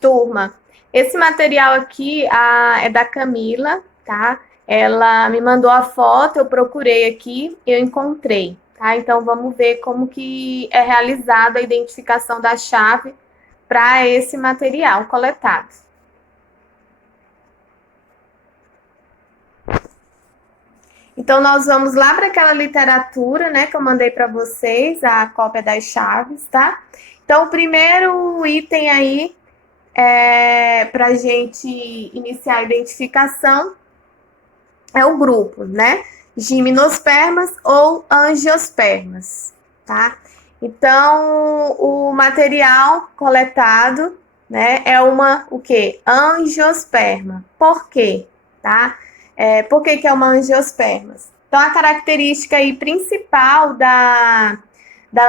Turma, esse material aqui é da Camila, tá? Ela me mandou a foto, eu procurei aqui, eu encontrei, tá? Então vamos ver como que é realizada a identificação da chave para esse material coletado. Então nós vamos lá para aquela literatura, né, que eu mandei para vocês, a cópia das chaves, tá? Então o primeiro item aí para a gente iniciar a identificação é o grupo, né? Gimnospermas ou angiospermas, tá? Então, o material coletado, né, é o quê? Angiosperma. Por quê? Tá? Por que é uma angiospermas? Então, a característica aí principal da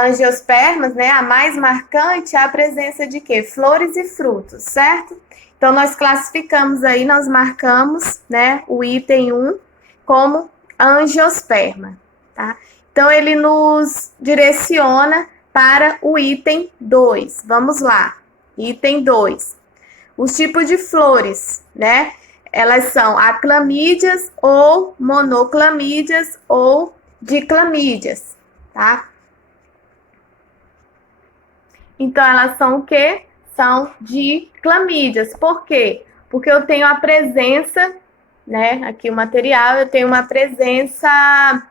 angiospermas, né, a mais marcante, é a presença de quê? Flores e frutos, certo? Então, nós classificamos aí, nós marcamos, né, o item 1 como angiosperma, tá? Então, ele nos direciona para o item 2. Vamos lá. Item 2. Os tipos de flores, né? Elas são aclamídeas ou monoclamídeas ou diclamídeas, tá? Então, elas são o quê? São diclamídeas. Por quê? Porque eu tenho a presença, né? Aqui o material, eu tenho uma presença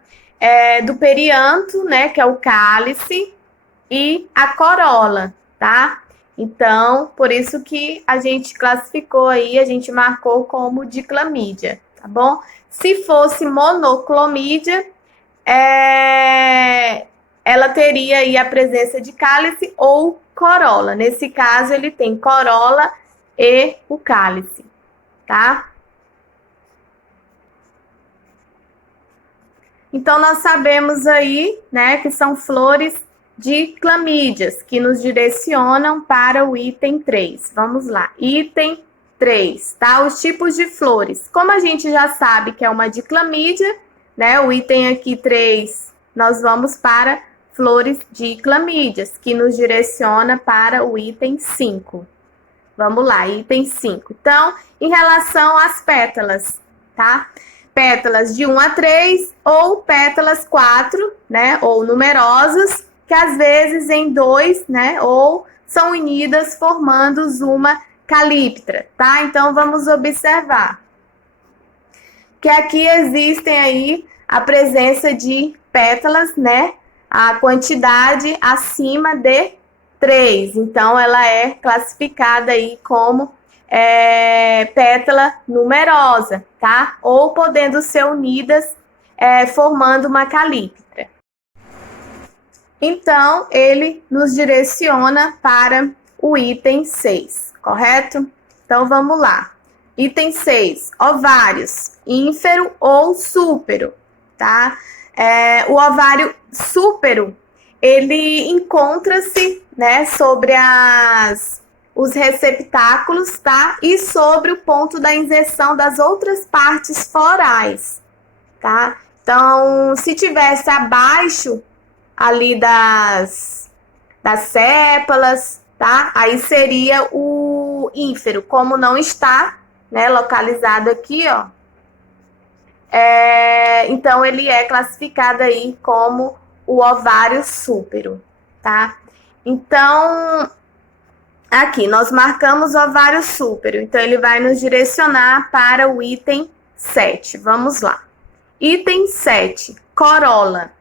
do perianto, né? Que é o cálice, e a corola, tá? Então, por isso que a gente classificou aí, a gente marcou como diclamídia, tá bom? Se fosse monoclomídia, ela teria aí a presença de cálice ou corola. Nesse caso, ele tem corola e o cálice, tá? Então, nós sabemos aí, né, que são flores de clamídias, que nos direcionam para o item 3. Vamos lá, item 3, tá? Os tipos de flores. Como a gente já sabe que é uma diclamídia, né, o item aqui 3, nós vamos para flores de clamídias, que nos direciona para o item 5. Vamos lá, item 5. Então, em relação às pétalas, tá? Pétalas de 1 a 3 ou pétalas 4, né? Ou numerosas, que às vezes em 2, né? Ou são unidas formando uma calíptra, tá? Então, vamos observar que aqui existem aí a presença de pétalas, né? A quantidade acima de 3. Então, ela é classificada aí como pétala numerosa, tá? Ou podendo ser unidas formando uma calíptra. Então, ele nos direciona para o item 6, correto? Então, vamos lá. Item 6, ovários, ínfero ou súpero, tá? O ovário súpero, ele encontra-se, né, sobre os receptáculos, tá? E sobre o ponto da inserção das outras partes florais, tá? Então, se tivesse abaixo ali das sépalas, tá? Aí seria o ínfero, como não está, né, localizado aqui, ó. Então, ele é classificado aí como o ovário súpero, tá? Então, aqui, nós marcamos ovário súpero, então ele vai nos direcionar para o item 7. Vamos lá. Item 7, corola.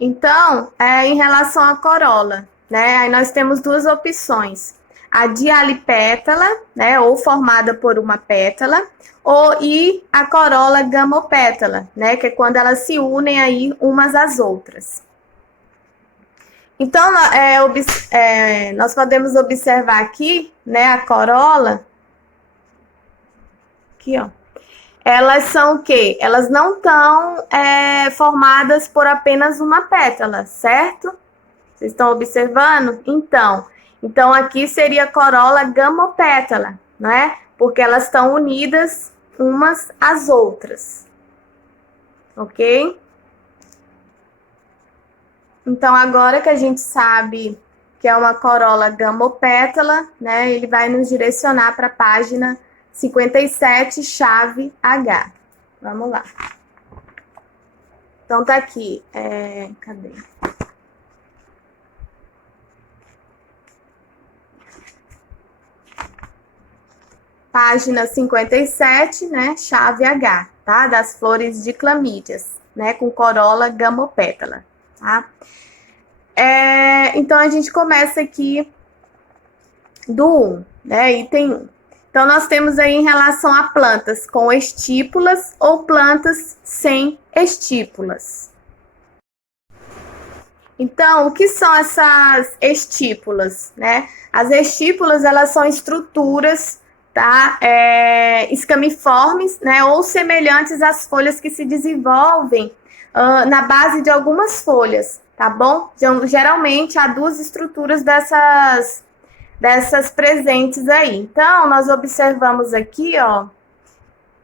Então, em relação à corola, né, aí nós temos duas opções. A dialipétala, né, ou formada por uma pétala, e a corola gamopétala, né, que é quando elas se unem aí umas às outras. Então, nós podemos observar aqui, né, a corola, aqui, ó. Elas são o quê? Elas não estão formadas por apenas uma pétala, certo? Vocês estão observando? Então aqui seria corola gamopétala, não é? Porque elas estão unidas umas às outras. Ok? Então, agora que a gente sabe que é uma corola gamopétala, né? Ele vai nos direcionar para a página 57, chave H. Vamos lá. Então, tá aqui. Cadê? Página 57, né? Chave H, tá? Das flores de clamídias, né? Com corola gamopétala, tá? Então, a gente começa aqui do 1, né? Item 1. Então, nós temos aí em relação a plantas com estípulas ou plantas sem estípulas. Então, o que são essas estípulas, né? As estípulas, elas são estruturas, tá? Escamiformes, né? Ou semelhantes às folhas que se desenvolvem na base de algumas folhas, tá bom? Então, geralmente, há duas estruturas dessas presentes aí. Então, nós observamos aqui, ó,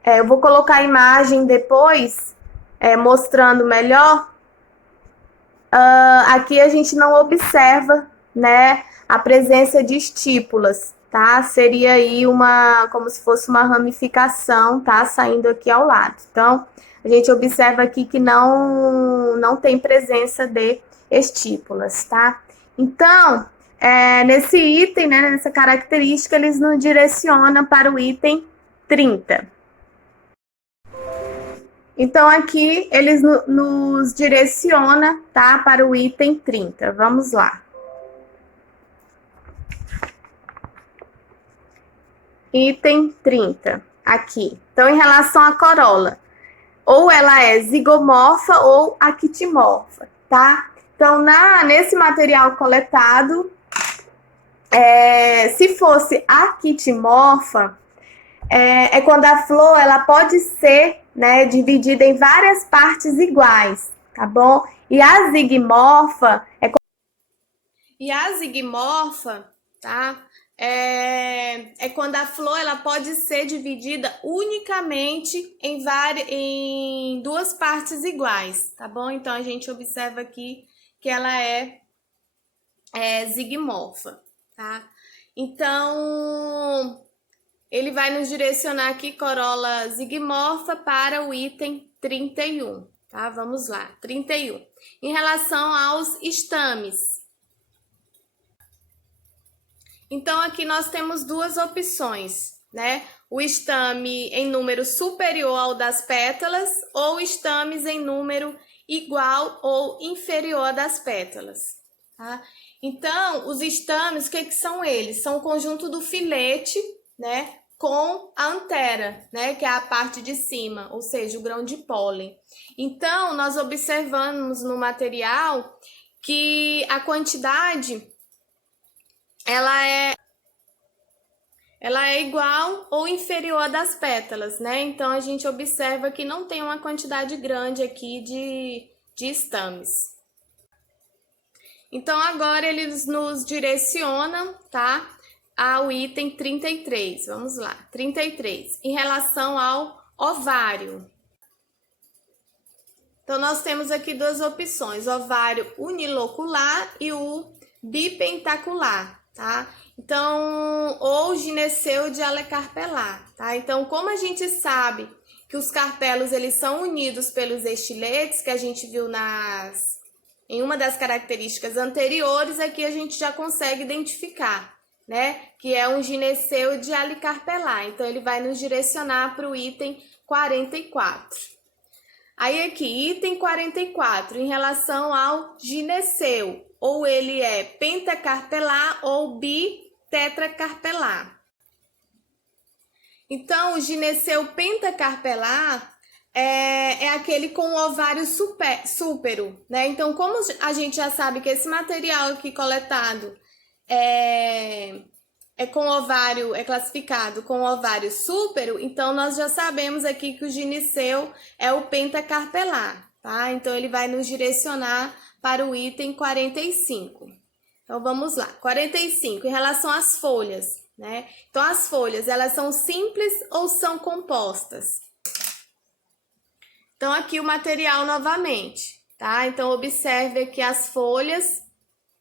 eu vou colocar a imagem depois, mostrando melhor. Aqui a gente não observa, né, a presença de estípulas, tá? Seria aí como se fosse uma ramificação, tá? Saindo aqui ao lado. Então, a gente observa aqui que não tem presença de estípulas, tá? Então, nesse item, né, nessa característica, eles nos direcionam para o item 30. Então, aqui eles nos direciona, tá, para o item 30. Vamos lá. Item 30, aqui. Então, em relação à corola, ou ela é zigomorfa ou actinomorfa, tá? Então, nesse material coletado, se fosse actinomorfa, é quando a flor ela pode ser, né, dividida em várias partes iguais, tá bom? E a zigomorfa tá? É quando a flor ela pode ser dividida unicamente em duas partes iguais, tá bom? Então a gente observa aqui que ela é zigomorfa, tá? Então ele vai nos direcionar aqui, corola zigomorfa, para o item 31, tá? Vamos lá, 31. Em relação aos estames. Então, aqui nós temos duas opções, né? O estame em número superior ao das pétalas ou estames em número igual ou inferior das pétalas, tá? Então, os estames, o que são eles? São o conjunto do filete, né, com a antera, né, que é a parte de cima, ou seja, o grão de pólen. Então, nós observamos no material que a quantidade ela é igual ou inferior à das pétalas, né? Então, a gente observa que não tem uma quantidade grande aqui de estames. Então, agora eles nos direcionam, tá? Ao item 33. Vamos lá, 33. Em relação ao ovário. Então, nós temos aqui duas opções, ovário unilocular e o bipentacular, tá? Então, ou gineceu de alecarpelar, tá? Então, como a gente sabe que os carpelos, eles são unidos pelos estiletes, que a gente viu em uma das características anteriores, aqui a gente já consegue identificar, né? Que é um gineceu de alicarpelar. Então, ele vai nos direcionar para o item 44. Aí aqui, item 44, em relação ao gineceu, ou ele é pentacarpelar ou bitetracarpelar. Então, o gineceu pentacarpelar é aquele com o ovário súpero, né? Então, como a gente já sabe que esse material aqui coletado é classificado com ovário súpero, então nós já sabemos aqui que o gineceu é o pentacarpelar, tá? Então ele vai nos direcionar para o item 45. Então vamos lá, 45, em relação às folhas, né? Então as folhas, elas são simples ou são compostas? Então aqui o material novamente, tá? Então observe aqui as folhas,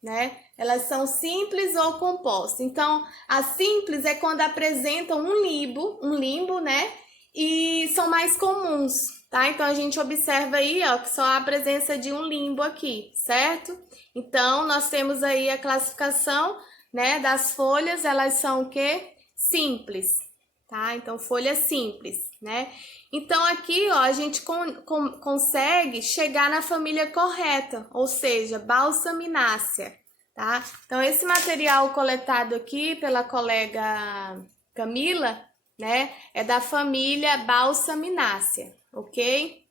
né? Elas são simples ou compostas. Então, a simples é quando apresentam um limbo, né? E são mais comuns, tá? Então, a gente observa aí, ó, que só há a presença de um limbo aqui, certo? Então, nós temos aí a classificação, né, das folhas, elas são o quê? Simples, tá? Então, folha simples, né? Então, aqui, ó, a gente consegue chegar na família correta, ou seja, Balsaminácea, tá? Então, esse material coletado aqui pela colega Camila, né, é da família Balsaminácea, ok?